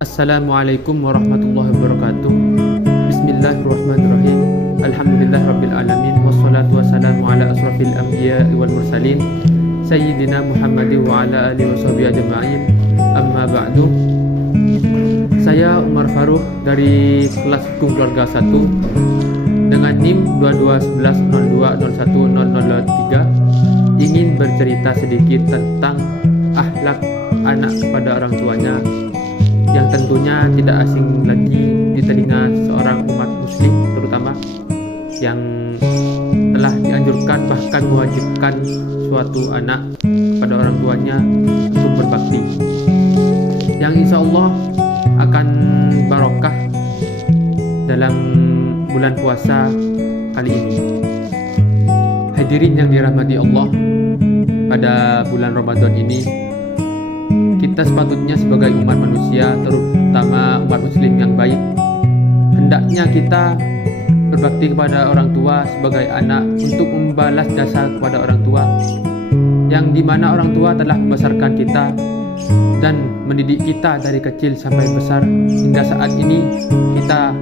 Assalamualaikum warahmatullahi wabarakatuh. Bismillahirrahmanirrahim. Alhamdulillah rabbil alamin. Wassalatu wassalamu ala asrafil anbiya wal mursalin Sayyidina Muhammadin wa ala alihi washabihi ajma'in. Amma ba'du. Saya Umar Faruq dari kelas hukum keluarga 1 dengan NIM 221102010003 ingin bercerita sedikit tentang akhlak anak kepada orang tuanya, yang tentunya tidak asing lagi di telinga seorang umat muslim, terutama yang telah dianjurkan bahkan mewajibkan suatu anak pada orang tuanya untuk berbakti, yang insya Allah akan barokah dalam bulan puasa kali ini. Hadirin yang dirahmati Allah, pada bulan Ramadan ini kita sepatutnya sebagai umat manusia, terutama umat muslim yang baik, hendaknya kita berbakti kepada orang tua sebagai anak untuk membalas jasa kepada orang tua, yang dimana orang tua telah membesarkan kita dan mendidik kita dari kecil sampai besar hingga saat ini kita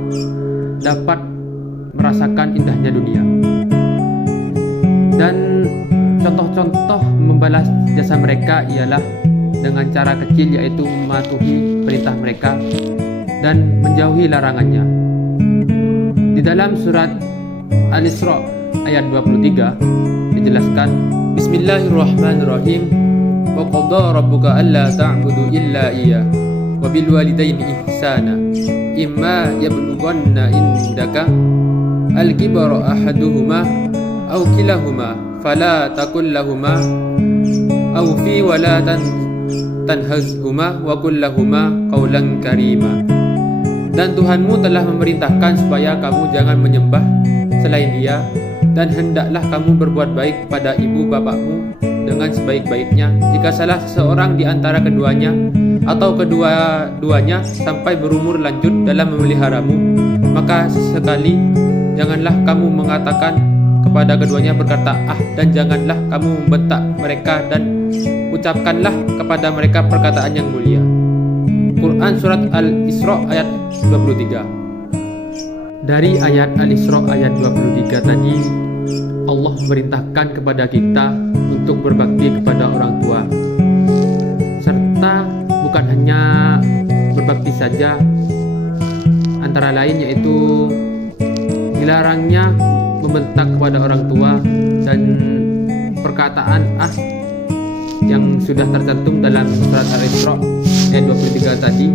dapat merasakan indahnya dunia. Dan contoh-contoh membalas jasa mereka ialah dengan cara kecil, yaitu mematuhi perintah mereka dan menjauhi larangannya. Di dalam surat Al-Isra ayat 23 dijelaskan, Bismillahirrahmanirrahim, wa qadha rabbuka alla ta'budu illa iyyah wa bil walidaini ihsana imma yablughanna indaka al-kibara ahaduhuma aw kilahuma fala taqul lahumā awfi wa la tanhazhuma wa kullahuma qawlan karima. Dan Tuhanmu telah memerintahkan supaya kamu jangan menyembah selain Dia, dan hendaklah kamu berbuat baik pada ibu bapakmu dengan sebaik-baiknya. Jika salah seseorang di antara keduanya atau kedua-duanya sampai berumur lanjut dalam memeliharamu, maka sesekali janganlah kamu mengatakan kepada keduanya berkata dan janganlah kamu membentak mereka, dan ucapkanlah kepada mereka perkataan yang mulia. Quran Surat Al-Isra ayat 23. Dari ayat Al-Isra ayat 23 tadi, Allah memerintahkan kepada kita untuk berbakti kepada orang tua, serta bukan hanya berbakti saja, antara lain yaitu dilarangnya membentak kepada orang tua dan perkataan yang sudah tercantum dalam surat Al-Isra ayat 23 tadi,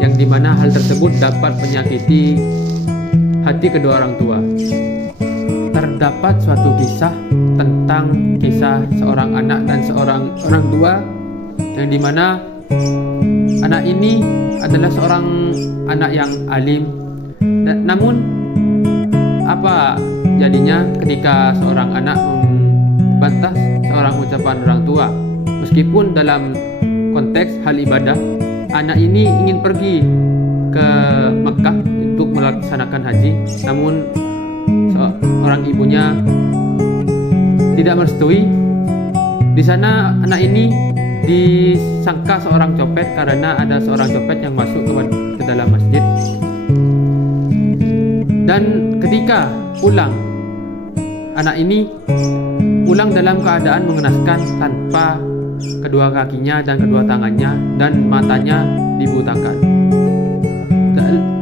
yang dimana hal tersebut dapat menyakiti hati kedua orang tua. Terdapat suatu kisah tentang kisah seorang anak dan seorang orang tua, yang dimana anak ini adalah seorang anak yang alim, namun apa jadinya ketika seorang anak membantah seorang ucapan orang tua? Meskipun dalam konteks hal ibadah, anak ini ingin pergi ke Mekah untuk melaksanakan haji, namun seorang ibunya tidak merestui. Di sana anak ini disangka seorang copet karena ada seorang copet yang masuk ke dalam masjid. Dan ketika pulang, anak ini pulang dalam keadaan mengenaskan, tanpa kedua kakinya dan kedua tangannya, dan matanya dibutakan.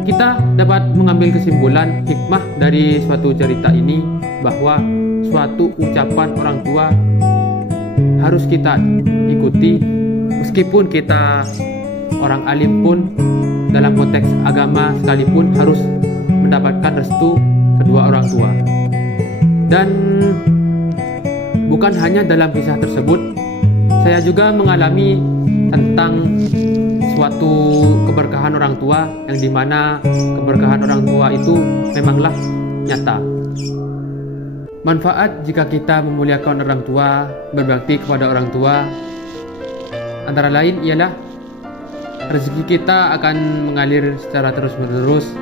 Kita dapat mengambil kesimpulan hikmah dari suatu cerita ini, bahwa suatu ucapan orang tua harus kita ikuti, meskipun kita orang alim pun, dalam konteks agama sekalipun, harus mendapatkan restu kedua orang tua. Dan bukan hanya dalam kisah tersebut, saya juga mengalami tentang suatu keberkahan orang tua, yang dimana keberkahan orang tua itu memanglah nyata. Manfaat jika kita memuliakan orang tua, berbakti kepada orang tua, antara lain ialah rezeki kita akan mengalir secara terus-menerus,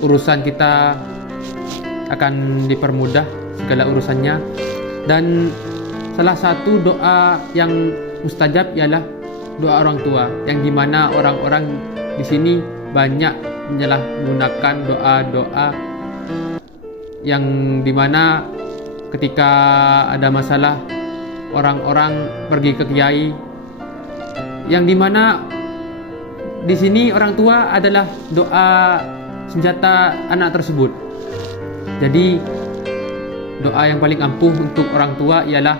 urusan kita akan dipermudah segala urusannya, dan salah satu doa yang mustajab ialah doa orang tua, yang dimana orang-orang di sini banyak menyalahgunakan doa-doa yang dimana ketika ada masalah orang-orang pergi ke kiai, yang dimana di sini orang tua adalah doa senjata anak tersebut. Jadi doa yang paling ampuh untuk orang tua ialah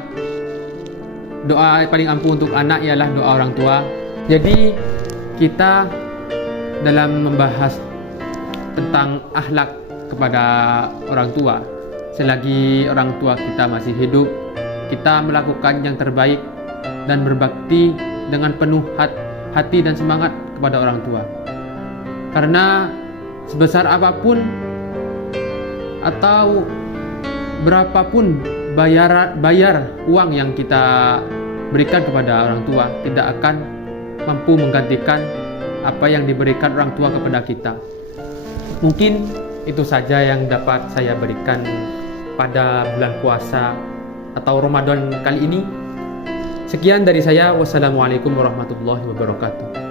doa yang paling ampuh untuk anak ialah doa orang tua. Jadi kita dalam membahas tentang akhlak kepada orang tua, selagi orang tua kita masih hidup, kita melakukan yang terbaik dan berbakti dengan penuh hati dan semangat kepada orang tua. Karena sebesar apapun atau berapapun bayar uang yang kita berikan kepada orang tua tidak akan mampu menggantikan apa yang diberikan orang tua kepada kita. Mungkin itu saja yang dapat saya berikan pada bulan puasa atau Ramadan kali ini. Sekian dari saya. Wassalamualaikum warahmatullahi wabarakatuh.